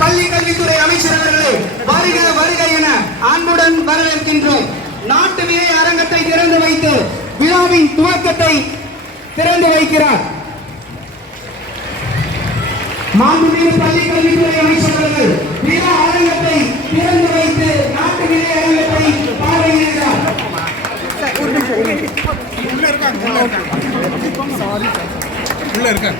பள்ளி கல்வித்துறை அமைச்சர் அவர்களே, வருக வருக என அன்புடன் வரவேற்கின்றோம். நாட்டு விதை அரங்கத்தை திறந்து வைத்து விழாவின் துவக்கத்தை திறந்து வைக்கிறார். மாண்புமிகு பள்ளி கல்வித்துறை அமைச்சர் அவர்கள் விழா அரங்கத்தை திறந்து வைத்து நாட்டு விதை அரங்கத்தை பார்வையிடுகிறார். உள்ள இருக்க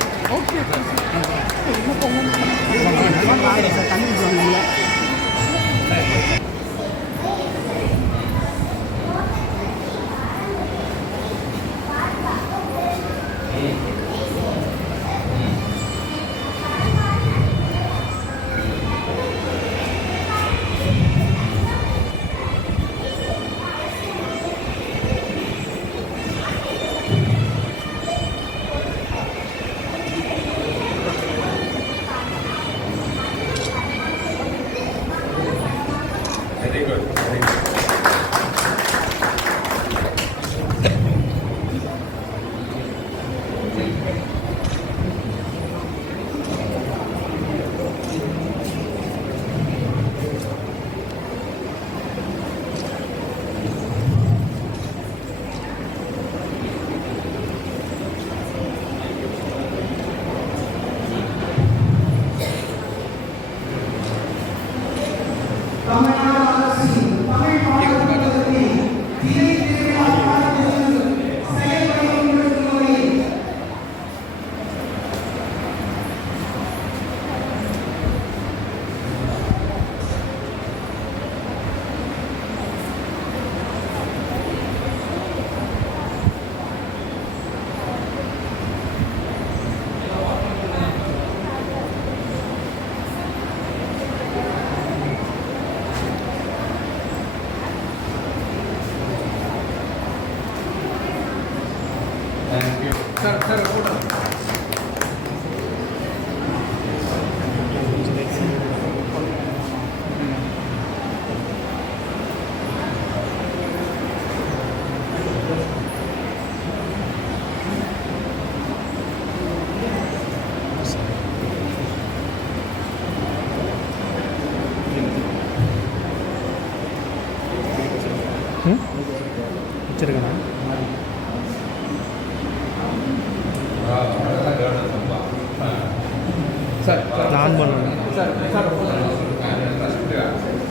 வச்சிருக்கேன்.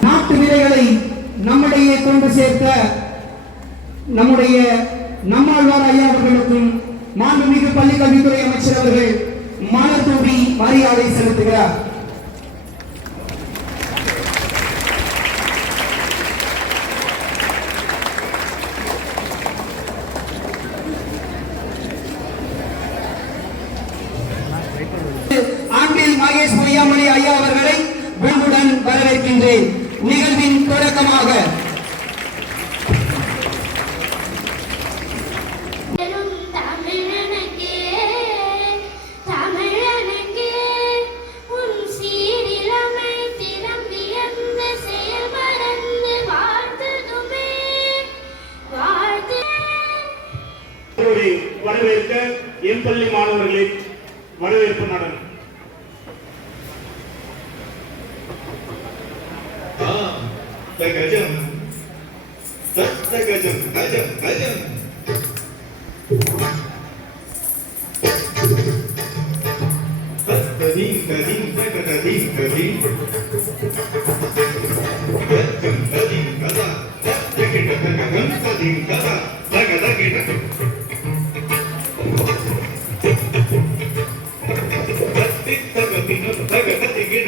நாட்டு விதைகளை நம்மிடையே கொண்டு சேர்த்த நம்முடைய நம்மாழ்வார் ஐயா அவர்களுக்கும் மாண்புமிகு பள்ளி கல்வித்துறை அமைச்சர் அவர்கள் மலர் தூவி மரியாதை செலுத்துகிறார். மகேஷ் பொய்யாமொழி ஐயா அவர்களை அன்புடன் வரவேற்கின்றேன். நிகழ்வின் தொடக்கமாக வரவேற்க என் பள்ளி மாணவர்களை வரவேற்பு நடனம். கஜம் கஜம் கஜம் கஜம் கதீம் கதீம் கதீம் கதீம் கதீம் கதீம் கதா தகிட ககம் கதீம் கதா தக தகிட கத்தி தகதின தக தகிட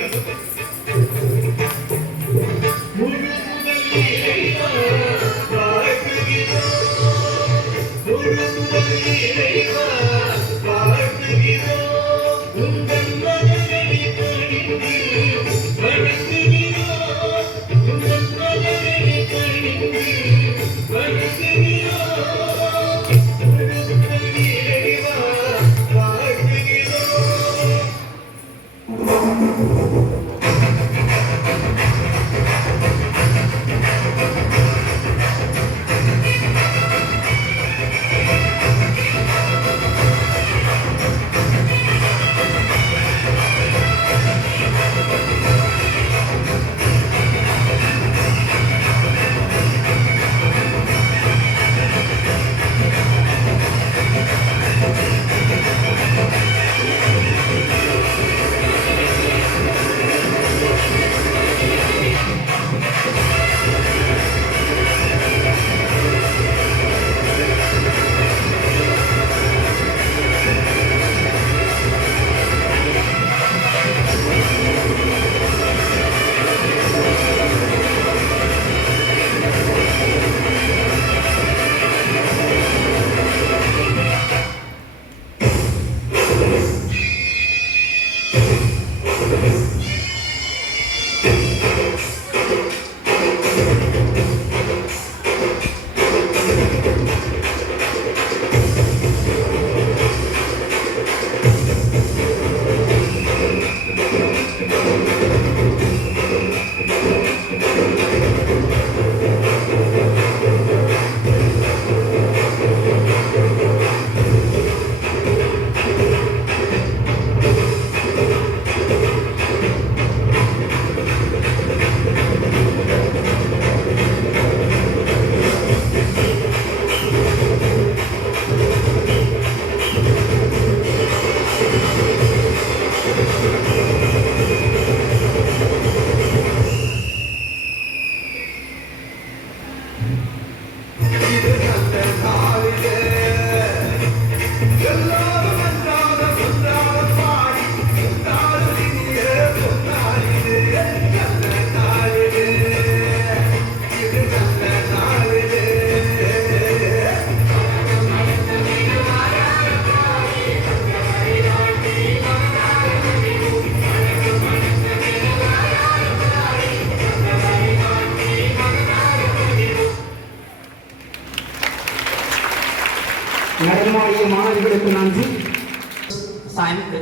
நடனமாடிய மாணவர்களுக்கு நன்றி.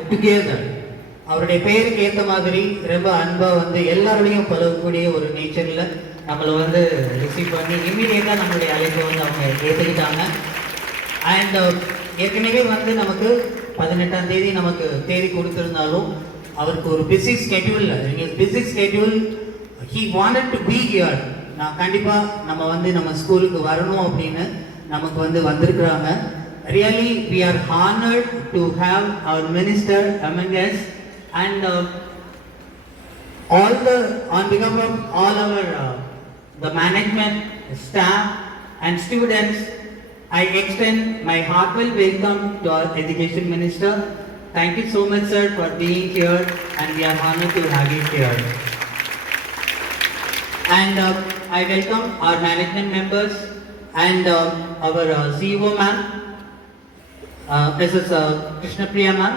டுகெதர் அவருடைய பெயருக்கு ஏற்ற மாதிரி ரொம்ப அன்பா வந்து எல்லாரோடையும் பழகக்கூடிய ஒரு நேச்சர்ல நம்மளை வந்து ரிசீவ் பண்ணி இம்மீடியட்டாக நம்மளுடைய அழைப்பை வந்து அவங்க ஏற்றுக்கிட்டாங்க. அண்ட் ஏற்கனவே வந்து நமக்கு 18ஆம் தேதி நமக்கு தேதி கொடுத்துருந்தாலும் அவருக்கு ஒரு busy schedule he wanted to be here. நான் கண்டிப்பாக நம்ம வந்து நம்ம ஸ்கூலுக்கு வரணும் அப்படின்னு நமக்கு வந்து வந்திருக்கிறாங்க. Really, we are honored to have our minister among us, and on behalf of all our the management, staff, and students, I extend my heartfelt welcome to our education minister. Thank you so much, sir, for being here, and we are honored to have you here. And I welcome our management members and our CEO ma'am. Mrs. Krishna Priya ma'am,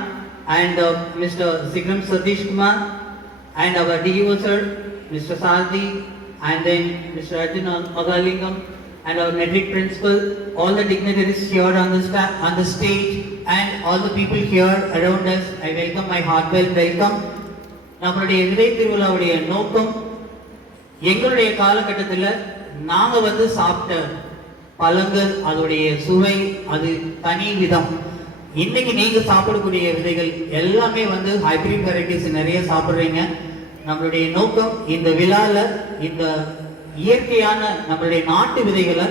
and Mr. Sikram Satish Kumar, and our DO sir, Mr. Saldi, and then Mr. Arjun Agalingam, and our metric principal, all the dignitaries here on the stage, and all the people here around us. I welcome my heartfelt welcome. நம்மளுடைய விதை திருவிழாவுடைய நோக்கம் எங்களுடைய காலகட்டத்தில் நாங்கள் வந்து சாப்பிட்ட பழங்கள் அதோடைய சுவை அது தனி விதம். இன்னைக்கு நீங்க சாப்பிடக்கூடிய விதைகள் எல்லாமே வந்து ஹைபிரிட் வெரைட்டிஸ் நிறைய சாப்பிட்றீங்க. நம்மளுடைய நோக்கம் இந்த விழால இந்த இயற்கையான நம்மளுடைய நாட்டு விதைகளை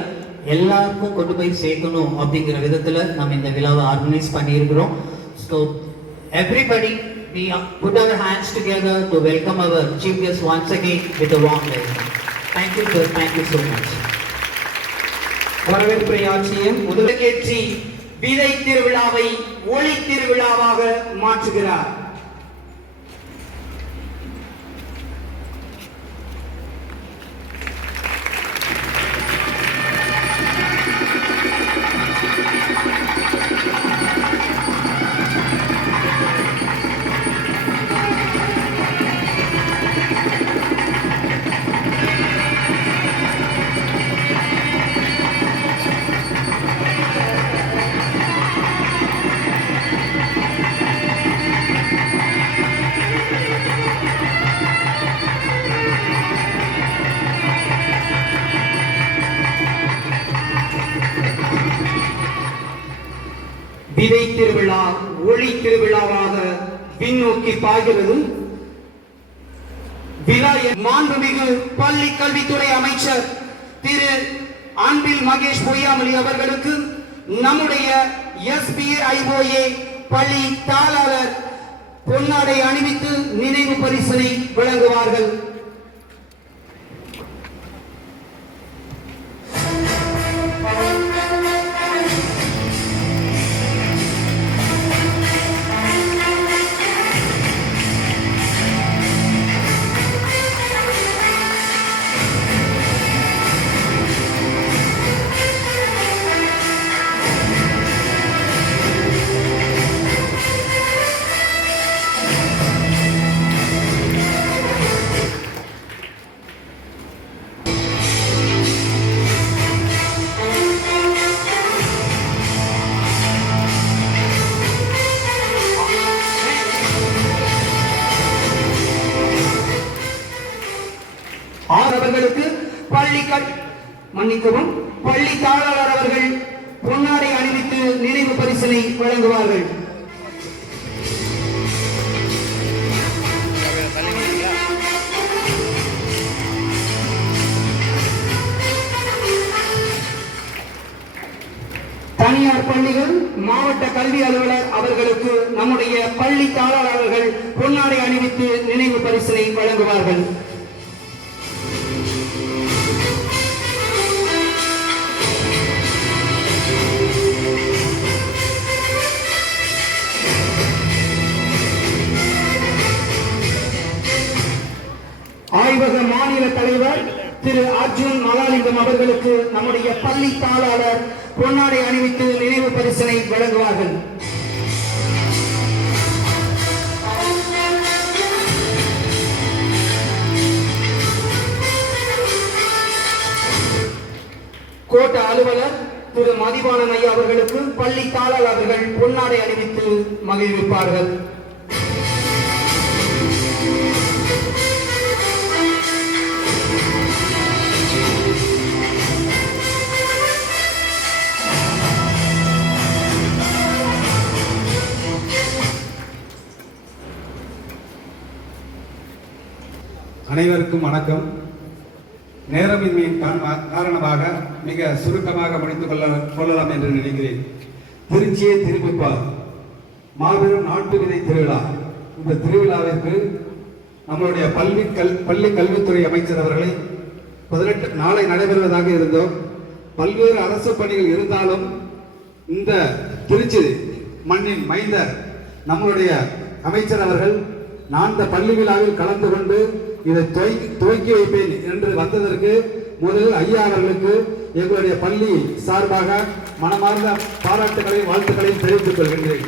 எல்லாருக்கும் கொண்டு போய் சேர்க்கணும் அப்படிங்கிற விதத்துல நம்ம இந்த விழாவை ஆர்கனைஸ் பண்ணியிருக்கிறோம். So everybody we put our hands together to welcome our chief guest once again with a warm welcome. Thank you sir, thank you so much. வரவேற்புரை ஆட்சியை முதலகேற்றி விதை திருவிழாவை ஒளி திருவிழாவாக மாற்றுகிறார். விதை திருவிழா ஒளி திருவிழாவாக பின்னோக்கி பாய்கிறது. விழா மாண்புமிகு பள்ளி கல்வித்துறை அமைச்சர் திரு அன்பில் மகேஷ் பொய்யாமொழி அவர்களுக்கு நம்முடைய SBIOA பள்ளி தாளாளர் பொன்னாடை அணிவித்து நினைவு பரிசினை வழங்குவார்கள். அவர்களுக்கு பள்ளி தாளாளர் அவர்கள் பொன்னாடை அணிவித்து நினைவு பரிசினை வழங்குவார்கள். தனியார் பள்ளிகள் மாவட்ட கல்வி அலுவலர் அவர்களுக்கு நம்முடைய பள்ளி தாளாளர் அவர்கள் பொன்னாடை அணிவித்து நினைவு பரிசினை வழங்குவார்கள். ஆய்வக மாநில தலைவர் திரு அர்ஜுன் மகாலிங்கம் அவர்களுக்கு நம்முடைய பள்ளி தாளாளர் பொன்னாடை அணிவித்து நினைவு பரிசினை வழங்குவார்கள். கோட்ட அலுவலர் திரு மதிவாணன் ஐயா அவர்களுக்கு பள்ளி தாளாளர் அவர்கள் பொன்னாடை அணிவித்து மகிழ்விப்பார்கள். அனைவருக்கும் வணக்கம். நேரமின்மையின் காரணமாக மிக சுருக்கமாக முடித்துக் கொள்ளலாம் என்று நினைக்கிறேன். திருச்சியை திரும்பிப்பார் மாபெரும் நாட்டு விதை திருவிழா. இந்த திருவிழாவிற்கு நம்மளுடைய பள்ளி கல்வித்துறை அமைச்சர் அவர்களை 18 நாளை நடைபெறுவதாக இருந்தோம். பல்வேறு அரசு பணிகள் இருந்தாலும் இந்த திருச்சி மண்ணின் மைந்தர் நம்மளுடைய அமைச்சர் அவர்கள் நான் இந்த பள்ளி விழாவில் கலந்து கொண்டு இதை துவக்கி வைப்பேன் என்று வந்ததற்கு முதலில் ஐயா அவர்களுக்கு எங்களுடைய பள்ளி சார்பாக மனமார்ந்த பாராட்டுகளையும் வாழ்த்துக்களையும் தெரிவித்துக் கொள்கின்றேன்.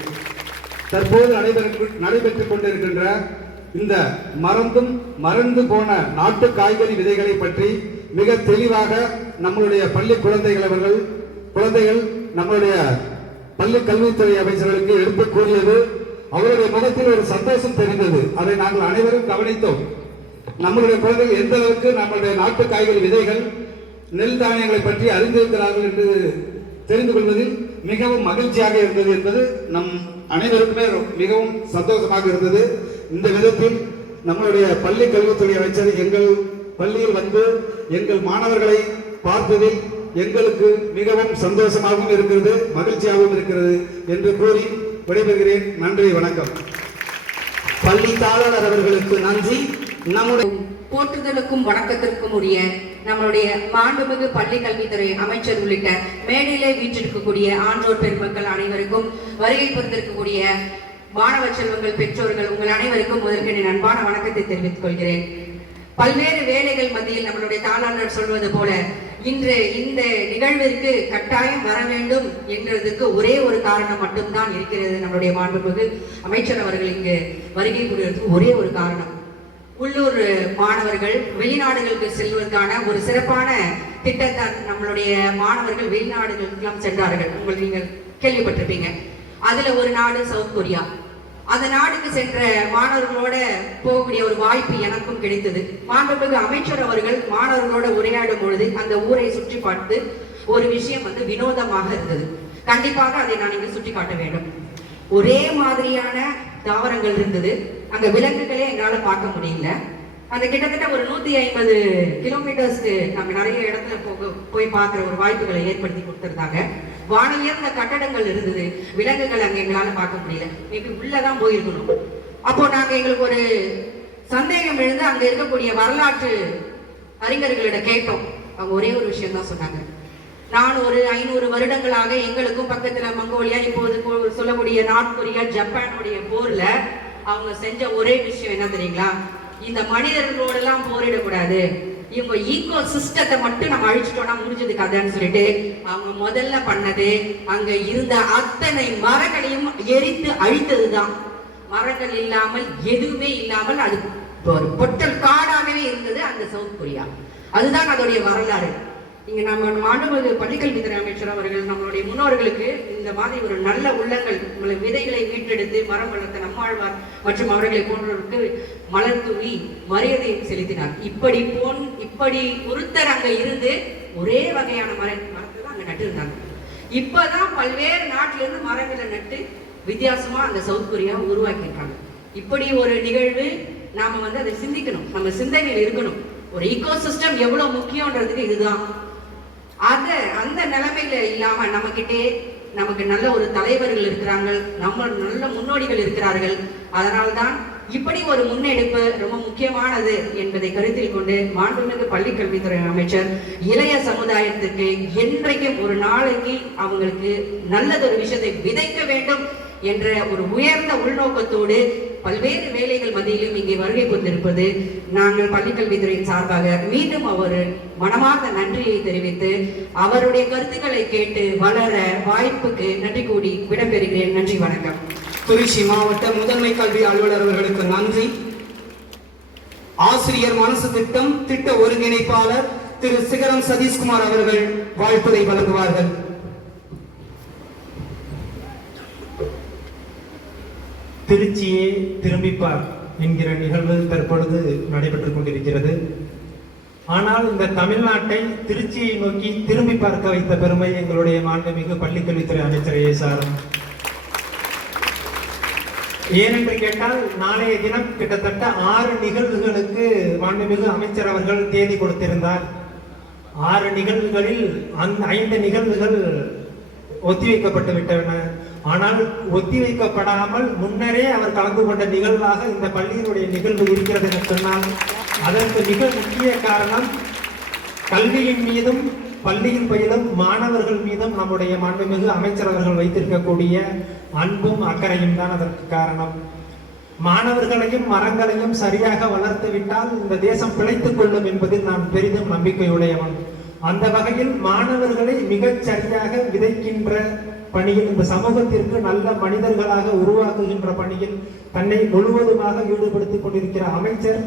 தற்போது நடைபெற்றுக் கொண்டிருக்கின்ற இந்த மறந்து போன நாட்டு காய்கறி விதைகளை பற்றி மிக தெளிவாக நம்மளுடைய பள்ளி குழந்தைகள் நம்மளுடைய பள்ளி கல்வித்துறை அமைச்சர்களுக்கு எடுத்து கூறியது அவருடைய முகத்தில் ஒரு சந்தோஷம் தெரிந்தது. அதை நாங்கள் அனைவரும் கவனித்தோம். நம்மளுடைய குழந்தைகள் எந்த அளவுக்கு நம்மளுடைய நாட்டு காய்கறி விதைகள் நெல் தானியங்களை பற்றி அறிந்திருக்கிறார்கள் என்று தெரிந்து கொள்வதில் மிகவும் மகிழ்ச்சியாக இருந்தது என்பது நம் அனைவருக்குமே மிகவும் சந்தோஷமாக இருந்தது. இந்த விதத்தில் நம்மளுடைய பள்ளி கல்வித்துறை அமைச்சர் எங்கள் பள்ளியில் வந்து எங்கள் மாணவர்களை பார்த்ததில் எங்களுக்கு மிகவும் சந்தோஷமாகவும் இருக்கிறது, மகிழ்ச்சியாகவும் இருக்கிறது என்று கூறி விடைபெறுகிறேன். நன்றி, வணக்கம். பள்ளி தாளாளர் அவர்களுக்கு நன்றி. நம்முடைய போற்றுதலுக்கும் வணக்கத்திற்கும் உரிய நம்மளுடைய மாண்புமிகு பள்ளி கல்வித்துறை அமைச்சர் உள்ளிட்ட மேடையிலே வீற்றிருக்கக்கூடிய ஆன்றோர் பெருமக்கள் அனைவருக்கும் வருகை புரிந்திருக்கக்கூடிய மாணவ செல்வங்கள் பெற்றோர்கள் உங்கள் அனைவருக்கும் முதற்கென அன்பான வணக்கத்தை தெரிவித்துக் கொள்கிறேன். பல்வேறு வேலைகள் மத்தியில் நம்மளுடைய தாளாளர் சொல்வது போல இன்று இந்த நிகழ்விற்கு கட்டாயம் வர வேண்டும் என்றதுக்கு ஒரே ஒரு காரணம் மட்டும்தான் இருக்கிறது. நம்மளுடைய மாண்புமிகு அமைச்சர் அவர்கள் இங்கு வருகை புரிவதற்கு ஒரே ஒரு காரணம், உள்ளூர் மாணவர்கள் வெளிநாடுகளுக்கு செல்வதற்கான ஒரு சிறப்பான திட்டத்தை நம்மளுடைய மாணவர்கள் வெளிநாடுகளுக்கெல்லாம் சென்றார்கள். நீங்கள் கேள்விப்பட்டிருப்பீங்க. அதுல ஒரு நாடு சவுத் கொரியா. அந்த நாடுக்கு சென்ற மாணவர்களோட போகக்கூடிய ஒரு வாய்ப்பு எனக்கும் கிடைத்தது. மாண்புமிகு அமைச்சர் அவர்கள் மாணவர்களோட உரையாடும் பொழுது அந்த ஊரை சுற்றி பார்த்து ஒரு விஷயம் வினோதமாக இருந்தது. கண்டிப்பாக அதை நான் இங்கு சுட்டிக்காட்ட வேண்டும். ஒரே மாதிரியான தாவரங்கள் இருந்தது. அங்க விலங்குகளே எங்களால பார்க்க முடியல. அந்த கிட்டத்தட்ட ஒரு 150 கிலோமீட்டர்ஸ்க்கு நாங்க நிறைய இடத்துல போய் பார்க்குற ஒரு வாய்ப்புகளை ஏற்படுத்தி கொடுத்துருந்தாங்க. வானுயர்ந்த கட்டடங்கள் இருந்தது, விலங்குகள் அங்க எங்களால பார்க்க முடியல. மேபி உள்ளதான் போயிருக்கணும். அப்போ நாங்க எங்களுக்கு ஒரு சந்தேகம் எழுந்து அங்க இருக்கக்கூடிய வரலாற்று அறிஞர்களிடம் கேட்டோம். அவங்க ஒரே ஒரு விஷயம் தான் சொன்னாங்க. நான் ஒரு 500 வருடங்களாக எங்களுக்கும் பக்கத்துல மங்கோலியா, இப்போது சொல்லக்கூடிய நார்த் கொரியா, ஜப்பானுடைய போர்ல அவங்க செஞ்ச ஒரே விஷயம் என்ன தெரியுங்களா? இந்த மனிதர்களோட எல்லாம் போரிடக்கூடாது, இவங்க ஈகோ சிஸ்டத்தை மட்டும் நம்ம அழிச்சிட்டோம்னா முடிஞ்சது கதைன்னு சொல்லிட்டு அவங்க முதல்ல பண்ணது அங்க இருந்த அத்தனை மரங்களையும் எரித்து அழித்ததுதான். மரங்கள் இல்லாமல் எதுவுமே இல்லாமல் அது ஒரு பொட்டல் காடாகவே இருந்தது அந்த சவுத் கொரியா. அதுதான் அதோடைய வரலாறு. இங்க நம்ம மாண்புமிகு பள்ளிக்கல்வித்துறை அமைச்சர் அவர்கள் நம்மளுடைய முன்னோர்களுக்கு இந்த மாதிரி ஒரு நல்ல உள்ளங்கள் விதைகளை மீட்டெடுத்து மரம் வளர்த்த நம்மாழ்வார் மற்றும் அவர்களை போன்றவருக்கு மலர் தூவி மரியாதை செலுத்தினார். இப்படி ஒருத்தர் அங்க இருந்து ஒரே வகையான மரத்தை தான் அங்க நட்டு இருந்தாங்க. இப்பதான் பல்வேறு நாட்டில இருந்து மரங்களை நட்டு வித்தியாசமா அந்த சவுத் கொரியாவை உருவாக்கியிருக்காங்க. இப்படி ஒரு நிகழ்வு நாம அதை சிந்திக்கணும், நம்ம சிந்தனையில் இருக்கணும். ஒரு ஈகோ சிஸ்டம் எவ்வளவு முக்கியம்ன்றதுக்கு இதுதான். அந்த நிலைமையில இல்லாம நமக்கு நல்ல ஒரு தலைவர்கள் இருக்கிறாங்க, நம்ம நல்ல முன்னோடிகள் இருக்கிறார்கள். அதனால்தான் இப்படி ஒரு முன்னெடுப்பு ரொம்ப முக்கியமானது என்பதை கருத்தில் கொண்டு மாண்புமிகு பள்ளிக்கல்வித்துறை அமைச்சர் இளைய சமுதாயத்துக்கு என்றைக்கும் ஒரு நாளைக்கு அவங்களுக்கு நல்லதொரு விஷயத்தை விதைக்க வேண்டும் என்ற ஒரு உயர்ந்த உள்நோக்கத்தோடு பல்வேறு வேலைகள் மத்தியிலும் இங்கே வருகை கொண்டிருப்பது நாங்கள் பள்ளிக்கல்வித்துறையின் சார்பாக மீண்டும் அவர் மனமார்ந்த நன்றியை தெரிவித்து அவருடைய கருத்துக்களை கேட்டு வளர வாய்ப்புக்கு நன்றி கூடி விடைபெறுகிறேன். நன்றி, வணக்கம். திருச்சி மாவட்ட முதன்மை கல்வி அலுவலர் அவர்களுக்கு நன்றி. ஆசிரியர் மனசு திட்ட ஒருங்கிணைப்பாளர் திரு சிகரம் சதீஷ்குமார் அவர்கள் வாழ்த்துரை வழங்குவார்கள். திருச்சியே திரும்பிப்பார் என்கிற நிகழ்வு தற்பொழுது நடைபெற்றுக் கொண்டிருக்கிறது. ஆனால் இந்த தமிழ்நாட்டை திருச்சியை நோக்கி திரும்பி பார்க்க வைத்த பெருமை எங்களுடைய மாண்புமிகு பள்ளிக்கல்வித்துறை அமைச்சரையே சாரும். ஏனென்று கேட்டால் நாளைய தினம் கிட்டத்தட்ட 6 நிகழ்வுகளுக்கு மாண்புமிகு அமைச்சர் அவர்கள் தேதி கொடுத்திருந்தார். 6 நிகழ்வுகளில் 5 நிகழ்வுகள் ஒத்திவைக்கப்பட்டு விட்டன. ஆனால் ஒத்திவைக்கப்படாமல் முன்னரே அவர் கலந்து கொண்ட நிகழ்வாக இந்த பள்ளியினுடைய நிகழ்வு இருக்கிறது என சொன்னால் அதற்கு மிக முக்கிய காரணம் கல்வியின் மீதும் பள்ளியில் பயிலும் மாணவர்கள் மீதும் நம்முடைய மாண்புமிகு அமைச்சர் அவர்கள் வைத்திருக்கக்கூடிய அன்பும் அக்கறையும் தான் அதற்கு காரணம். மாணவர்களையும் மரங்களையும் சரியாக வளர்த்து விட்டால் இந்த தேசம் பிழைத்துக் கொள்ளும் என்பதில் நான் பெரிதும் நம்பிக்கையுடையவன். அந்த வகையில் மாணவர்களை மிகச் சரியாக விதைக்கின்ற பணியில், இந்த சமூகத்திற்கு நல்ல மனிதர்களாக உருவாக்குகின்ற பணியில் தன்னை முழுவதுமாக ஈடுபடுத்திக் கொண்டிருக்கிற அமைச்சர்.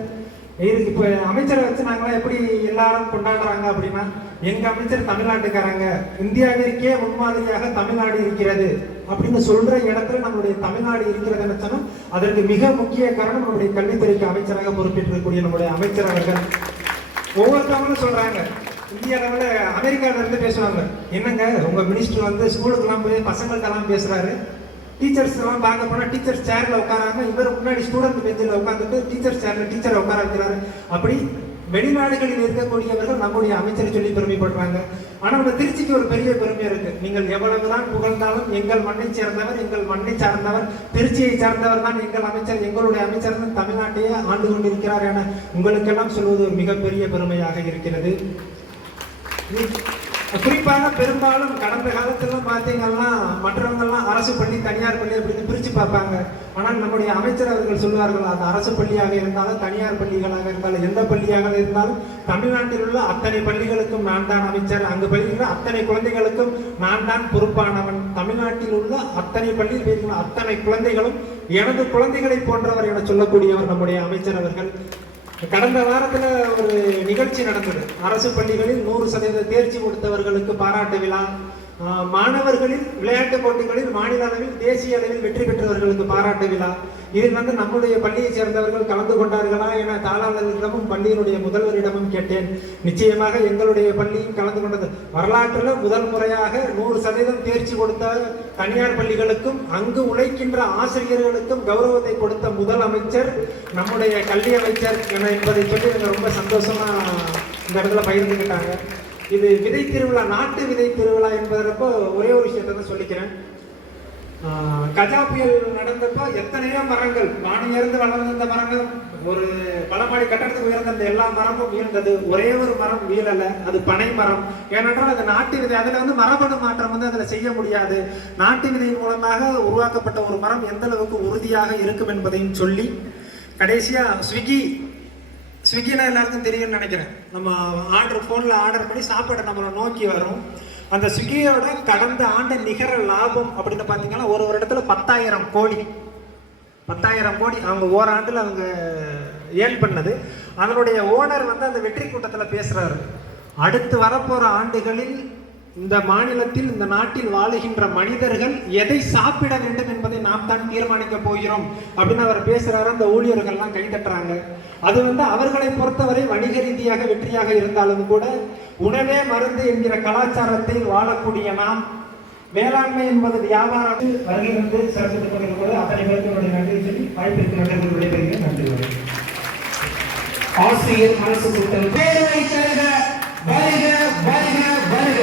இப்ப அமைச்சரை வச்சு நாங்களாம் எப்படி எல்லாரும் கொண்டாடுறாங்க அப்படின்னா, எங்க அமைச்சர் தமிழ்நாட்டுக்காரங்க, இந்தியாவிற்கே முன்மாதிரியாக தமிழ்நாடு இருக்கிறது அப்படின்னு சொல்ற இடத்துல நம்மளுடைய தமிழ்நாடு இருக்கிறது சொன்னா அதற்கு மிக முக்கிய காரணம் நம்முடைய கல்வித்துறைக்கு அமைச்சராக பொறுப்பேற்றக்கூடிய நம்முடைய அமைச்சர் அவர்கள். ஒவ்வொருத்தவங்களும் சொல்றாங்க, இந்திய அளவில் அமெரிக்காவில இருந்து பேசுவாங்க, என்னங்க உங்க மினிஸ்டர் ஸ்கூலுக்கெல்லாம் போய் பசங்களுக்கெல்லாம் பேசுறாரு, டீச்சர்ஸ் எல்லாம் பார்க்க போனா டீச்சர்ஸ் சேர்ல உட்காராம இவர் முன்னாடி ஸ்டூடெண்ட் பெஞ்சில் உட்காந்துட்டு டீச்சர்ஸ் சேர்ல டீச்சரை உட்கார வைக்கிறாரு. அப்படி வெளிநாடுகளில் இருக்கக்கூடியவர்கள் நம்முடைய அமைச்சரை சொல்லி பெருமைப்படுறாங்க. ஆனா நம்ம திருச்சிக்கு ஒரு பெரிய பெருமை இருக்கு. நீங்கள் எவ்வளவுதான் புகழ்ந்தாலும் எங்கள் மண்ணை சேர்ந்தவர், எங்கள் மண்ணை சார்ந்தவர், திருச்சியை சார்ந்தவர் தான் எங்கள் அமைச்சர், எங்களுடைய அமைச்சர் தான் தமிழ்நாட்டையே ஆண்டு கொண்டிருக்கிறார் என உங்களுக்கெல்லாம் சொல்வது ஒரு மிகப்பெரிய பெருமையாக இருக்கிறது. குறிப்பாக பெரும்பாலும் கடந்த காலத்திலாம் பார்த்தீங்கன்னா மற்றவங்கெல்லாம் அரசு பள்ளி தனியார் பள்ளி அப்படின்னு பிரித்து பார்ப்பாங்க. ஆனால் நம்முடைய அமைச்சர் அவர்கள் சொல்வார்கள், அது அரசு பள்ளியாக இருந்தாலும் தனியார் பள்ளிகளாக இருந்தாலும் எந்த பள்ளியாக இருந்தாலும் தமிழ்நாட்டில் உள்ள அத்தனை பள்ளிகளுக்கும் நான் தான் அமைச்சர், அங்கு பள்ளிகள் அத்தனை குழந்தைகளுக்கும் நான் தான் பொறுப்பானவன், தமிழ்நாட்டில் உள்ள அத்தனை பள்ளியில் இருக்கிற அத்தனை குழந்தைகளும் எனது குழந்தைகளை போன்றவர் என சொல்லக்கூடியவர் நம்முடைய அமைச்சர் அவர்கள். கடந்த வாரத்துல ஒரு நிகழ்ச்சி நடந்தது. அரசு பள்ளிகளில் 100% தேர்ச்சி கொடுத்தவர்களுக்கு பாராட்டு விழா, மாணவர்களில் விளையாட்டு போட்டிகளில் மாநில அளவில் தேசிய அளவில் வெற்றி பெற்றவர்களுக்கு பாராட்டு விழா. இதில் நம்முடைய பள்ளியை சேர்ந்தவர்கள் கலந்து கொண்டார்களா என தாளாளர்களிடமும் பள்ளியினுடைய முதல்வரிடமும் கேட்டேன். நிச்சயமாக எங்களுடைய பள்ளியும் கலந்து கொண்டது. வரலாற்றில் முதல் முறையாக 100% தேர்ச்சி கொடுத்த தனியார் பள்ளிகளுக்கும் அங்கு உழைக்கின்ற ஆசிரியர்களுக்கும் கௌரவத்தை கொடுத்த முதல் அமைச்சர் நம்முடைய கல்வி அமைச்சர் என்பதை சொல்லி எனக்கு ரொம்ப சந்தோஷமா இந்த இடத்துல பகிர்ந்துக்கிட்டாங்க. இது விதை திருவிழா, நாட்டு விதை திருவிழா என்பதப்போ ஒரே ஒரு விஷயத்தை தான் சொல்லிக்கிறேன். கஜா புயல் நடந்தப்போ எத்தனையோ மரங்கள் வானிலிருந்து வளர்ந்த மரங்கள், ஒரு பலமாடி கட்டடத்துக்கு உயர்ந்த அந்த எல்லா மரமும் வீழ்ந்தது. ஒரே ஒரு மரம் வீழலை, அது பனை மரம். ஏனென்றால் அது நாட்டு விதை. அதில் மரபணு மாற்றம் அதில் செய்ய முடியாது. நாட்டு விதையின் மூலமாக உருவாக்கப்பட்ட ஒரு மரம் எந்த அளவுக்கு உறுதியாக இருக்கும் என்பதையும் சொல்லி கடைசியா ஸ்விக்கினா எல்லாருக்கும் தெரியும்னு நினைக்கிறேன். நம்ம ஃபோனில் ஆர்டர் பண்ணி சாப்பாடை நம்மளை நோக்கி வரும். அந்த ஸ்விக்கியோட கடந்த ஆண்டு நிகர லாபம் அப்படின்னு பார்த்தீங்கன்னா ஒரு இடத்துல 10,000 கோடி அவங்க ஓராண்டில் அவங்க ஏர்ன் பண்ணது. அதனுடைய ஓனர் அந்த வெற்றி கூட்டத்தில் பேசுறாரு, அடுத்து வரப்போற ஆண்டுகளில் இந்த மாநிலத்தில், இந்த நாட்டில் வாழுகின்ற மனிதர்கள் எதை சாப்பிட வேண்டும் என்பதை நாம் தான் தீர்மானிக்க போகிறோம் அப்படின்னு அவர் பேசுறாரு. அந்த ஊழியர்கள்லாம் கைதட்டுறாங்க. அது அவர்களை பொறுத்தவரை வணிக ரீதியாக வெற்றியாக இருந்தாலும் கூட உணவே மருந்து என்கிற கலாச்சாரத்தில் வாழக்கூடிய நாம், வேளாண்மை என்பது வியாபாரம் வருகை சிறப்பித்துக் கொண்டிருக்கிறது. அத்தனை பேருக்கு நன்றி சொல்லி வாய்ப்பிற்கு நன்றி விடைபெறுகிறேன். நன்றி. ஆசிரியர் அரசு கூட்டம் பேரவை தருக, வருக வருக வருக.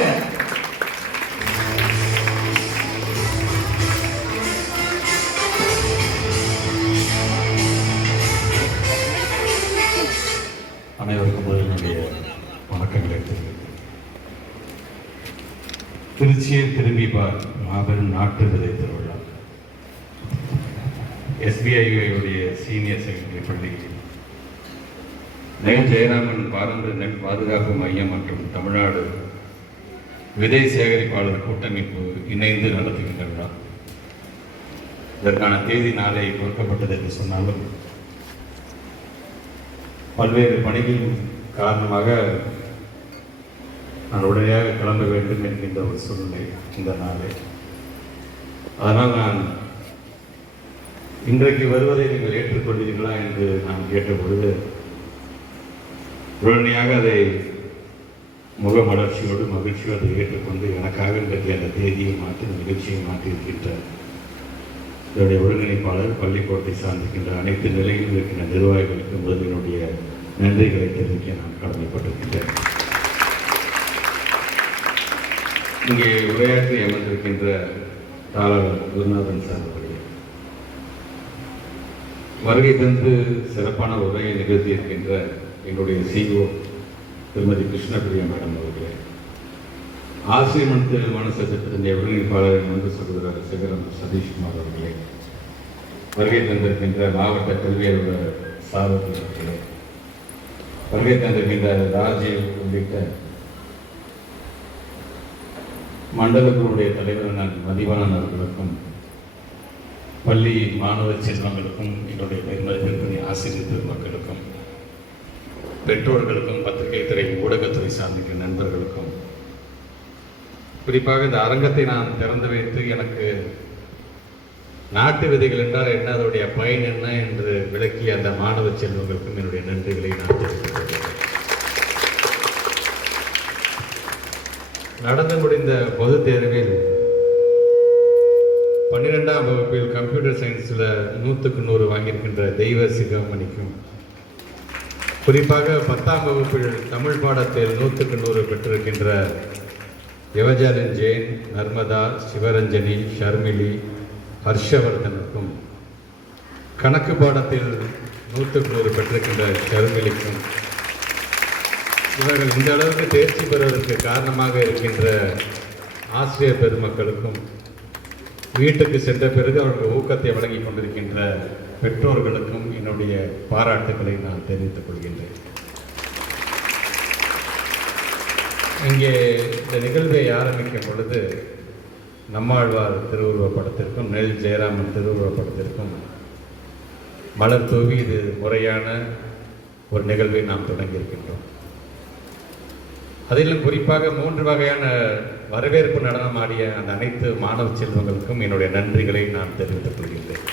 அனைவருக்கும் முதலினுடைய வணக்கங்களை தெரிவிக்கிறேன். திருச்சியை திரும்பி பார் மாபெரும் நாட்டு விதை திருவிழா. SBIUடைய சீனியர் செகண்டரி பள்ளி, நெல் ஜெயராமன் பாரம்பரிய நெல் பாதுகாப்பு மையம் மற்றும் தமிழ்நாடு விதை சேகரிப்பாளர் கூட்டமைப்பு இணைந்து நடத்துகின்ற விழா. இதற்கான தேதி நாளை கொடுக்கப்பட்டது என்று சொன்னாலும் பல்வேறு பணிகளின் காரணமாக நான் உடனடியாக கிளம்ப வேண்டும் என்கின்ற ஒரு சூழ்நிலை இந்த நாளை. அதனால் நான் இன்றைக்கு வருவதை நீங்கள் ஏற்றுக்கொள்வீர்களா என்று நான் கேட்டபொழுது உடனடியாக அதை முகமலர்ச்சியோடு மகிழ்ச்சியோடு ஏற்றுக்கொண்டு எனக்காக இன்றைக்கு அந்த தேதியை மாற்றி நிகழ்ச்சியை மாற்றியிருக்கின்ற இதனுடைய ஒருங்கிணைப்பாளர், பள்ளிக்கோட்டை சார்ந்திருக்கின்ற அனைத்து நிலையிலும் இருக்கின்ற நிர்வாகிகளுக்கு முதலினுடைய நன்றிகளை தெரிவிக்க நான் கடமைப்பட்டிருக்கின்றேன். இங்கே உரையாற்றி அமர்ந்திருக்கின்ற தாளர் குருநாதன் சார் அவர்களே, வருகை தந்து சிறப்பான உரையை நிகழ்த்தியிருக்கின்ற என்னுடைய CEO திருமதி கிருஷ்ணபிரியா மேடம் அவர்களே, ஆசிரியர் மனு சட்டத்தினுடைய ஒருங்கிணைப்பாளர் வந்து சகோதரர் சிகரம் சதீஷ்குமார் அவர்களே, வருகை தந்திருக்கின்ற மாவட்ட கல்வி அலுவலர் சாரதி அவர்களே, வருகை தந்திருக்கின்ற ராஜீவ் உள்ளிட்ட மண்டலங்களுடைய தலைவர் மதிவானன் அவர்களுக்கும், பள்ளி மாணவ செல்வங்களுக்கும், என்னுடைய பெருமதிப்பிற்குரிய ஆசிரியர் பெருமக்களுக்கும், பெற்றோர்களுக்கும், பத்திரிகை துறை ஊடகத்துறை சார்ந்த நண்பர்களுக்கும், குறிப்பாக இந்த அரங்கத்தை நான் திறந்து வைத்து எனக்கு நாட்டு விதைகள் என்றால் என்ன, அதனுடைய பயன் என்ன என்று விளக்கிய அந்த மாணவ செல்வங்களுக்கும் என்னுடைய நன்றிகளை நான் தெரிவித்துக் கொள்கிறேன். நடந்து முடிந்த பொதுத் தேர்வில் 12ஆம் வகுப்பில் கம்ப்யூட்டர் சயின்ஸில் 100க்கு 100 வாங்கியிருக்கின்ற தெய்வ சிவமணிக்கும், குறிப்பாக 10ஆம் வகுப்பில் தமிழ் பாடத்தில் 100க்கு 100 பெற்றிருக்கின்ற யுவஜாலின் ஜெயின், நர்மதா, சிவரஞ்சனி, ஷர்மிலி, ஹர்ஷவர்தனுக்கும், கணக்கு பாடத்தில் 100க்கு 100 பெற்றிருக்கின்ற ஷர்மிலிக்கும், இவர்கள் இந்த அளவுக்கு தேர்ச்சி பெறுவதற்கு காரணமாக இருக்கின்ற ஆசிரியர் பெருமக்களுக்கும், வீட்டுக்கு சென்ற பிறகு அவர்கள் ஊக்கத்தை வழங்கி கொண்டிருக்கின்ற பெற்றோர்களுக்கும் என்னுடைய பாராட்டுக்களை நான் தெரிவித்துக் கொள்கின்றேன். இங்கே இந்த நிகழ்வை ஆரம்பிக்கும் பொழுது நம்மாழ்வார் திருவுருவப் படத்திற்கும் நெல் ஜெயராமன் திருவுருவப் படத்திற்கும் மலர் தூவி இது முறையான ஒரு நிகழ்வை நாம் தொடங்கியிருக்கின்றோம். அதிலும் குறிப்பாக 3 வகையான வரவேற்பு நடனம் ஆடிய அந்த அனைத்து மாணவ செல்வங்களுக்கும் என்னுடைய நன்றிகளை நான் தெரிவித்துக் கொள்கின்றேன்.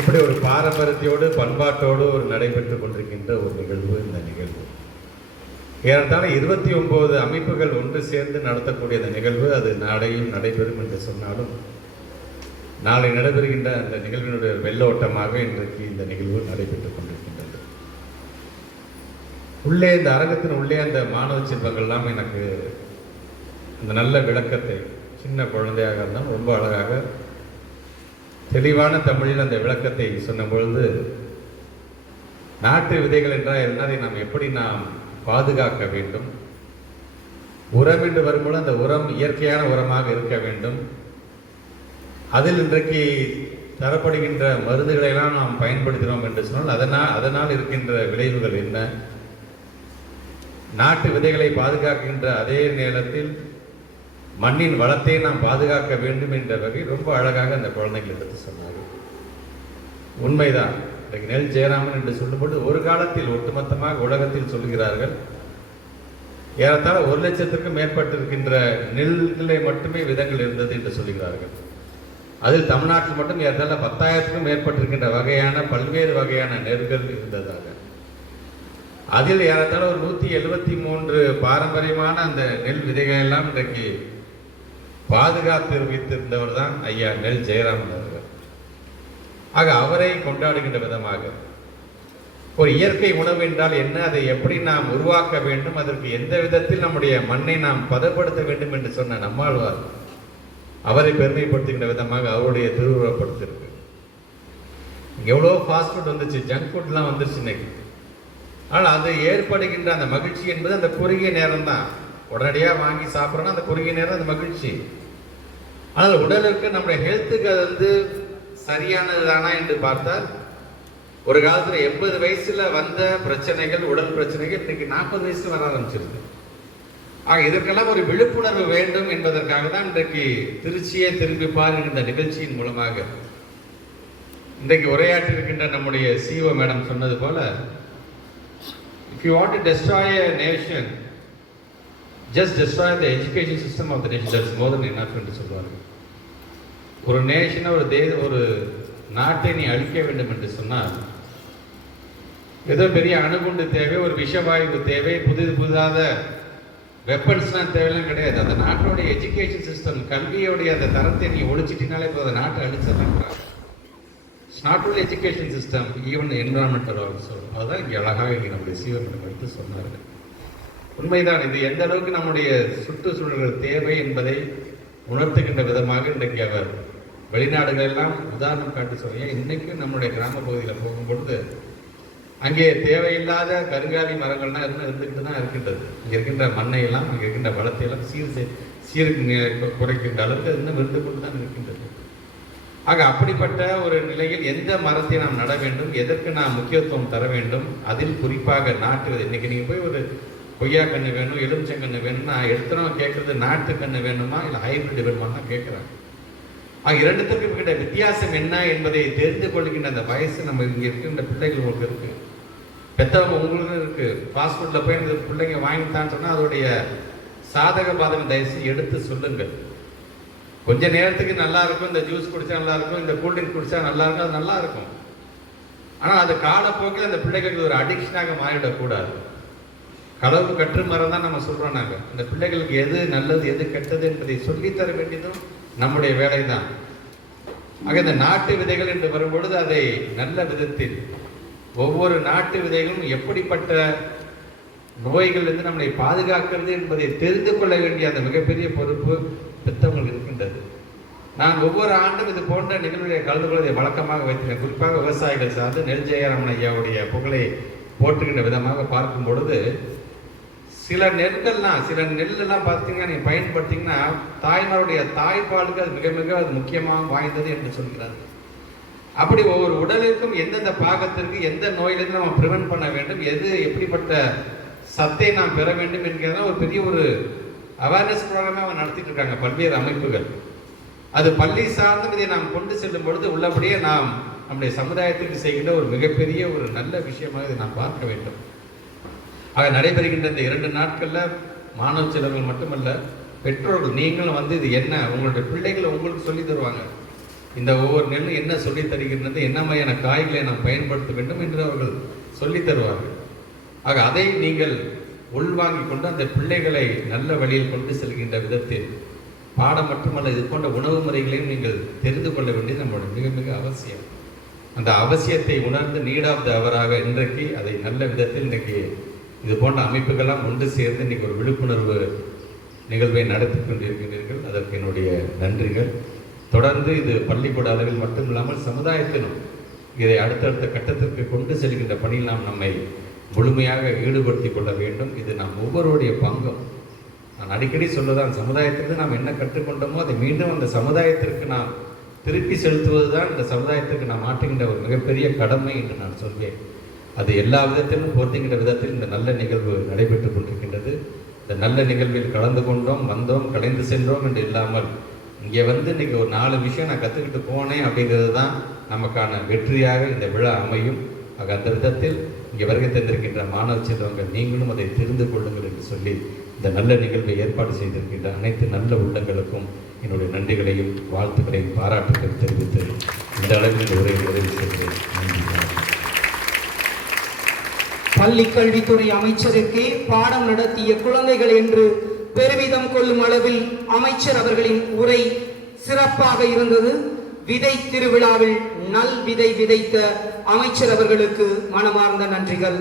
இப்படி ஒரு பாரம்பரியத்தோடு பண்பாட்டோடு ஒரு நடைபெற்றுக் கொண்டிருக்கின்ற ஒரு நிகழ்வு இந்த நிகழ்வு. ஏறத்தாழ 29 அமைப்புகள் ஒன்று சேர்ந்து நடத்தக்கூடிய இந்த நிகழ்வு அது நாளையும் நடைபெறும் என்று சொன்னாலும் நாளை நடைபெறுகின்ற அந்த நிகழ்வினுடைய வெள்ளோட்டமாக இன்றைக்கு இந்த நிகழ்வு நடைபெற்றுக் கொண்டிருக்கின்றது. உள்ளே இந்த அரங்கத்தின் உள்ளே அந்த மாணவ செல்வங்கள்லாம் எனக்கு அந்த நல்ல விளக்கத்தை சின்ன குழந்தையாக இருந்தால் ரொம்ப அழகாக தெளிவான தமிழில் அந்த விளக்கத்தை சொன்ன பொழுது நாட்டு விதைகள் என்றால் என்னதை நாம் எப்படி நாம் பாதுகாக்க வேண்டும், உரம் என்று வரும்போது அந்த உரம் இயற்கையான உரமாக இருக்க வேண்டும், அதில் இன்றைக்கு தரப்படுகின்ற மருந்துகளை எல்லாம் நாம் பயன்படுத்தினோம் என்று சொன்னால் அதனால் இருக்கின்ற விளைவுகள் என்ன, நாட்டு விதைகளை பாதுகாக்கின்ற அதே நேரத்தில் மண்ணின் வளத்தை நாம் பாதுகாக்க வேண்டும் என்ற வகை ரொம்ப அழகாக அந்த குழந்தைகள் எடுத்து சொன்னார்கள். உண்மைதான். இன்றைக்கு நெல் ஜெயராமன் என்று சொல்லும்போது ஒரு காலத்தில் ஒட்டுமொத்தமாக உலகத்தில் சொல்கிறார்கள் ஏறத்தாழ 1 லட்சத்திற்கும் மேற்பட்டிருக்கின்ற நெல்களை மட்டுமே விதங்கள் இருந்தது என்று சொல்கிறார்கள். அதில் தமிழ்நாட்டில் மட்டும் ஏறத்தாழ 10,000க்கும் மேற்பட்டிருக்கின்ற வகையான பல்வேறு வகையான நெற்கள் இருந்ததாக. அதில் ஏறத்தாழ ஒரு 173 பாரம்பரியமான அந்த நெல் விதைகள் எல்லாம் இன்றைக்கு பாதுகாத்து வைத்திருந்தவர் தான் ஐயா நெல் ஜெயராமன் அவர்கள். ஆக அவரை கொண்டாடுகின்ற விதமாக ஒரு இயற்கை உணவு என்றால் என்ன, அதை எப்படி நாம் உருவாக்க வேண்டும், அதற்கு எந்த விதத்தில் நம்முடைய மண்ணை நாம் பதப்படுத்த வேண்டும் என்று சொன்ன நம்மாழ்வார் அவரை பெருமைப்படுத்துகின்ற விதமாக அவருடைய திருவுருவப்படுத்திருக்கு. எவ்வளோ ஃபாஸ்ட் ஃபுட் வந்துச்சு, ஜங்க் ஃபுட்லாம் வந்துருச்சு இன்னைக்கு. ஆனால் அது ஏற்படுகின்ற அந்த மகிழ்ச்சி என்பது அந்த குறுகிய நேரம் தான். உடனடியாக வாங்கி சாப்பிட்றோன்னா அந்த குறுகிய நேரம் அந்த மகிழ்ச்சி. ஆனால் உடலுக்கு நம்முடைய ஹெல்த்துக்கு அது சரியானது தானா என்று பார்த்தால் ஒரு காலத்தில் 80 வயசுல வந்த பிரச்சனைகள், உடல் பிரச்சனைகள் இன்னைக்கு 40 வயசுல வர ஆரம்பிச்சிருக்கு. ஆக இதற்கெல்லாம் ஒரு விழிப்புணர்வு வேண்டும் என்பதற்காக தான் இன்றைக்கு திருச்சியே திரும்பி பாருங்க இந்த நிகழ்ச்சியின் மூலமாக இன்றைக்கு உரையாற்றிருக்கின்ற நம்முடைய சிஓ மேடம் சொன்னது போல, if you want to destroy a nation, just destroy the education system of the nation. That's more than enough என்று சொல்வார்கள். ஒரு நேஷனை ஒரு நாட்டை நீ அழிக்க வேண்டும் என்று சொன்னால் ஏதோ பெரிய அணுகுண்டு தேவை, ஒரு விஷவாயு தேவை, புதிதாக வெப்பன்ஸ்லாம் தேவையெல்லாம் கிடையாது. அந்த நாட்டோடைய எஜுகேஷன் சிஸ்டம், கல்வியோடைய அந்த தரத்தை நீ ஒழிச்சிட்டினாலே இப்போ அந்த நாட்டை அழிச்சிடறாங்க. It's not only education system, even environmental also. அதுதான் இங்கே அழகாக இங்கே நம்முடைய சீவனம் எடுத்து சொன்னார்கள். உண்மைதான். இது எந்த அளவுக்கு நம்முடைய சுற்றுச்சூழல்கள் தேவை என்பதை உணர்த்துகின்ற விதமாக இன்றைக்கு அவர் வெளிநாடுகளெல்லாம் உதாரணம் காட்டி சொல்லுங்க. இன்னைக்கும் நம்முடைய கிராம பகுதியில் போகும்பொழுது அங்கே தேவையில்லாத கருங்காலி மரங்கள்லாம் இருந்துக்கிட்டு தான் இருக்கின்றது. இங்கே இருக்கின்ற மண்ணையெல்லாம், இங்கே இருக்கின்ற வளத்தையெல்லாம் சீருக்கு குறைக்கின்ற அளவுக்கு இன்னும் இருந்து கொண்டு தான் இருக்கின்றது. ஆக அப்படிப்பட்ட ஒரு நிலையில் எந்த மரத்தை நாம் நட வேண்டும், எதற்கு நாம் முக்கியத்துவம் தர வேண்டும், அதில் குறிப்பாக நாட்டு இன்னைக்கு நீங்கள் போய் ஒரு கொய்யா கன்று வேணும், எலுமிச்சங்கன்று வேணும்னா எடுத்துனவன் கேட்கறது நாட்டு கன்று வேணுமா இல்லை ஹைபிரிட் வேணுமான்னு கேட்குறாங்க. இரண்டுத்திற்கும் கிட்ட வித்தியாசம் என்ன என்பதை தெரிந்து கொள்கின்ற அந்த வயசு நம்ம இங்கே இருக்கின்ற பிள்ளைகள் உங்களுக்கு இருக்கு, பெற்றவங்க உங்களுக்கு இருக்கு. ஃபாஸ்ட் ஃபுட்டில் போய் இந்த பிள்ளைங்க வாங்கிட்டான்னு சொன்னால் அதோடைய சாதக பாதகம் தயவுசெய்து எடுத்து சொல்லுங்கள். கொஞ்ச நேரத்துக்கு நல்லா இருக்கும், இந்த ஜூஸ் குடிச்சா நல்லா இருக்கும், இந்த கூல்ட்ரிங்க் குடிச்சா நல்லா இருக்கும், அது நல்லா இருக்கும். ஆனால் அது காலப்போக்கில் அந்த பிள்ளைகளுக்கு ஒரு அடிக்ஷனாக மாறிடக்கூடாது. களவு கற்று மரம் தான் நம்ம சொல்கிறோம். நாங்கள் இந்த பிள்ளைகளுக்கு எது நல்லது எது கெட்டது என்பதை சொல்லித்தர வேண்டியதும் நம்முடைய வேலை தான். ஆக இந்த நாட்டு விதைகள் என்று வரும்பொழுது அதை நல்ல விதத்தில் ஒவ்வொரு நாட்டு விதைகளும் எப்படிப்பட்ட நோய்களிலிருந்து நம்மளை பாதுகாக்கிறது என்பதை தெரிந்து கொள்ள வேண்டிய அந்த மிகப்பெரிய பொறுப்பு பெற்றவங்களுக்கு இருக்கின்றது. நான் ஒவ்வொரு ஆண்டும் இது போன்ற நிகழ்வுகளை கலந்து கொள்வதை வழக்கமாக வைத்திருக்கேன். குறிப்பாக விவசாயிகள் சார்ந்து நெல் ஜெயராமன் ஐயாவுடைய புகழை போற்றுகின்ற விதமாக பார்க்கும் பொழுது சில நெல்லெல்லாம் பார்த்தீங்கன்னா நீங்கள் பயன்படுத்திங்கன்னா தாய்மாருடைய தாய்ப்பாலுக்கு அது மிக மிக அது முக்கியமாக வாய்ந்தது என்று சொல்கிறார். அப்படி ஒவ்வொரு உடலுக்கும் எந்தெந்த பாகத்திற்கு எந்த நோயிலிருந்து நம்ம ப்ரிவென்ட் பண்ண வேண்டும், எது எப்படிப்பட்ட சத்தை நாம் பெற வேண்டும் என்கிறதா ஒரு பெரிய ஒரு அவேர்னஸ் ப்ரோக்ராமே அவங்க நடத்திட்டு இருக்காங்க பல்வேறு அமைப்புகள். அது பள்ளி சார்ந்தும் இதை நாம் கொண்டு செல்லும் பொழுது உள்ளபடியே நாம் நம்முடைய சமுதாயத்துக்கு செய்கின்ற ஒரு மிகப்பெரிய ஒரு நல்ல விஷயமாக இதை நாம் பார்க்க வேண்டும். ஆக நடைபெறுகின்ற இந்த 2 நாட்களில் மாணவ செல்வங்கள் மட்டுமல்ல, பெற்றோர்கள் நீங்களும் வந்து இது என்ன உங்களுடைய பிள்ளைகளை உங்களுக்கு சொல்லி தருவாங்க. இந்த ஒவ்வொரு நெல்லும் என்ன சொல்லி தருகின்றது, என்ன மாதிரியான காய்களை நாம் பயன்படுத்த வேண்டும் என்று அவர்கள் சொல்லி தருவார்கள். ஆக அதை நீங்கள் உள்வாங்கிக் கொண்டு அந்த பிள்ளைகளை நல்ல வழியில் கொண்டு செல்கின்ற விதத்தில் பாடம் மட்டுமல்ல, இது போன்ற உணவு முறைகளையும் நீங்கள் தெரிந்து கொள்ள வேண்டியது நம்மளோட மிக மிக அவசியம். அந்த அவசியத்தை உணர்ந்து நீட் ஆஃப் த அவராக இன்றைக்கு அதை நல்ல விதத்தில் இன்றைக்கு இது போன்ற அமைப்புகள்லாம் ஒன்று சேர்ந்து இன்றைக்கி ஒரு விழிப்புணர்வு நிகழ்வை நடத்தி கொண்டிருக்கின்றீர்கள். அதற்கு என்னுடைய நன்றிகள். தொடர்ந்து இது பள்ளிக்கூட அளவில் மட்டும் இல்லாமல் சமுதாயத்திலும் இதை அடுத்தடுத்த கட்டத்திற்கு கொண்டு செல்கின்ற பணியில் நாம் நம்மை முழுமையாக ஈடுபடுத்தி கொள்ள வேண்டும். இது நாம் ஒவ்வொருடைய பங்கும். நான் அடிக்கடி சொல்லுதான், சமுதாயத்திற்கு நாம் என்ன கற்றுக்கொண்டோமோ அதை மீண்டும் அந்த சமுதாயத்திற்கு நாம் திருப்பி செலுத்துவது தான் இந்த சமுதாயத்திற்கு நாம் ஆற்றுகின்ற ஒரு மிகப்பெரிய கடமை என்று நான் சொல்வேன். அது எல்லா விதத்திலும் பொருந்துகின்ற விதத்தில் இந்த நல்ல நிகழ்வு நடைபெற்று கொண்டிருக்கின்றது. இந்த நல்ல நிகழ்வில் கலந்து கொண்டோம், வந்தோம், கலைந்து சென்றோம் என்று இல்லாமல் இங்கே வந்து இன்றைக்கி ஒரு 4 விஷயம் நான் கற்றுக்கிட்டு போனேன் அப்படிங்கிறது தான் நமக்கான வெற்றியாக இந்த விழா அமையும். ஆக அந்த விதத்தில் இங்கே வருகை தந்திருக்கின்ற மாணவ செல்வங்கள் நீங்களும் அதை தெரிந்து கொள்ளுங்கள் என்று சொல்லி இந்த நல்ல நிகழ்வை ஏற்பாடு செய்திருக்கின்ற அனைத்து நல்ல உள்ளங்களுக்கும் என்னுடைய நன்றிகளையும் வாழ்த்துக்களையும் பாராட்டுகளை தெரிவித்து இந்த அளவில் இந்த உரையை நிறைவு செய்கிறேன். நன்றி. பள்ளி கல்வித்துறை அமைச்சருக்கே பாடம் நடத்திய குழந்தைகள் என்று பெருமிதம் கொள்ளும் அளவில் அமைச்சர் அவர்களின் உரை சிறப்பாக இருந்தது. விதை திருவிழாவில் நல் விதை விதைத்த அமைச்சர் அவர்களுக்கு மனமார்ந்த நன்றிகள்.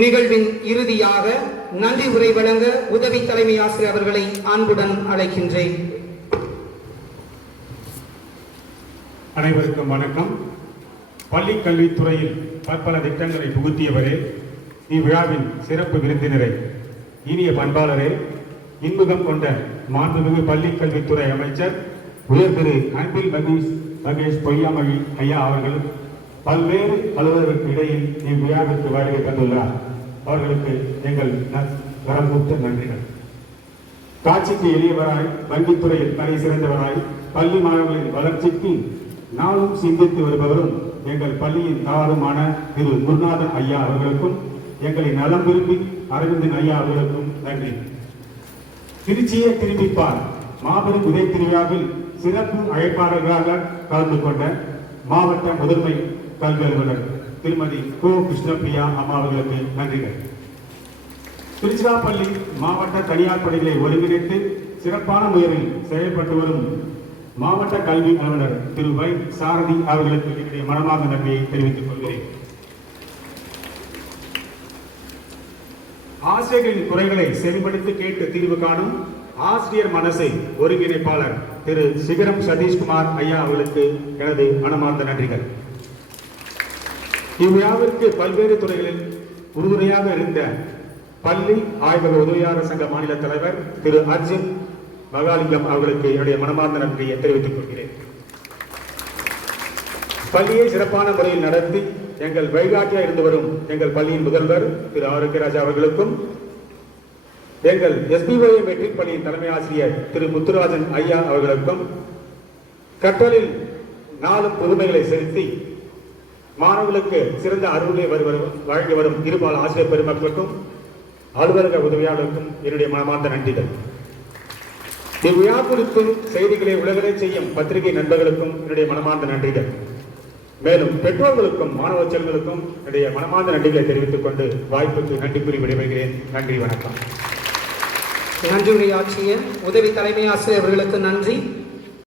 நிகழ்வின் இறுதியாக நன்றி உரை வழங்க உதவி தலைமை ஆசிரியர் அவர்களை அன்புடன் அழைக்கின்றேன். அனைவருக்கும் வணக்கம். பள்ளி கல்வித்துறையில் பற்பல திட்டங்களை புகுத்தியவரே, இவ்விழாவின் சிறப்பு விருந்தினரே, இனிய பண்பாளரே, இன்முகம் கொண்ட மாண்புமிகு பள்ளி கல்வித்துறை அமைச்சர் உயர் திரு அன்பில் மகேஷ் பொய்யாமொழி ஐயா அவர்கள் பல்வேறு அலுவலர்களுக்கு இடையில் இவ்விழாவிற்கு வருகை தந்துள்ளார். அவர்களுக்கு எங்கள் வரம்பூத்த நன்றிகள். காட்சிக்கு எளியவராய், கல்வித்துறையில் தலை சிறந்தவராய், பள்ளி மாணவர்களின் வளர்ச்சிக்கு நாளும் சிந்தித்து வருபவரும் எங்கள் பள்ளியின் தாருமான திரு குருநாதன் ஐயா அவர்களுக்கும், எங்களை நலம் விரும்பி அரவிந்தன் ஐயா அவர்களுக்கும் நன்றி. திருச்சியை திரும்பிப்பார் மாபெரும் விதை திருவிழாவில் சிறப்பு அழைப்பாளர்களாக கலந்து கொண்ட மாவட்ட முதன்மை கல்வி அலுவலர் திருமதி கோ கிருஷ்ணபிரியா அம்மா அவர்களுக்கு நன்றிகள். திருச்சிராப்பள்ளி மாவட்ட தனியார் பணிகளை ஒருங்கிணைத்து சிறப்பான முறையில் செயல்பட்டு வரும் மாவட்ட கல்வி அலுவலர் திரு வை சாரதி அவர்களுக்கு என்னுடைய மனமார்ந்த நன்றியை தெரிவித்துக் கொள்கிறேன். ஆசிரியர்களின் குறைகளை செவிமடுத்து கேட்டு தீர்வு காணும் ஆசிரியர் மனசை ஒருங்கிணைப்பாளர் திரு சிகரம் சதீஷ்குமார் ஐயா அவர்களுக்கு எனது மனமார்ந்த நன்றிகள். இவ்விழாவிற்கு பல்வேறு துறைகளில் உறுதுணையாக இருந்த பள்ளி ஆய்வக உதவியாளர் சங்க மாநில தலைவர் திரு அர்ஜுன் மகாலிங்கம் அவர்களுக்கு என்னுடைய மனமார்ந்த நன்றியை தெரிவித்துக் கொள்கிறேன். பள்ளியை சிறப்பான முறையில் நடத்தி எங்கள் வழிகாட்டியாக இருந்து வரும் எங்கள் பள்ளியின் முதல்வர் திரு ஆரோக்கியராஜா அவர்களுக்கும், எங்கள் SBOA மெட்ரிக் பள்ளியின் தலைமை ஆசிரியர் திரு முத்துராஜன் ஐயா அவர்களுக்கும், கற்றலில் நாளும் புதுமைகளை செலுத்தி மாணவர்களுக்கு சிறந்த அறிவுரை வழங்கி வரும் இருபால் ஆசிரியர் பெருமக்களுக்கும் அலுவலக உதவியாளருக்கும் என்னுடைய மனமார்ந்த நன்றிகள். இவ்விழா குறித்து செய்திகளை உலகரை செய்யும் பத்திரிகை நண்பர்களுக்கும் என்னுடைய மனமார்ந்த நன்றிகள். மேலும் பெற்றோர்களுக்கும் மாணவ செல்வங்களுக்கும் என்னுடைய மனமார்ந்த நன்றிகளை தெரிவித்துக் கொண்டு வாய்ப்புக்கு நன்றி கூறி விடைபெறுகிறேன். நன்றி, வணக்கம். நன்றி உரையாற்றிய உதவி தலைமை ஆசிரியர் அவர்களுக்கு நன்றி.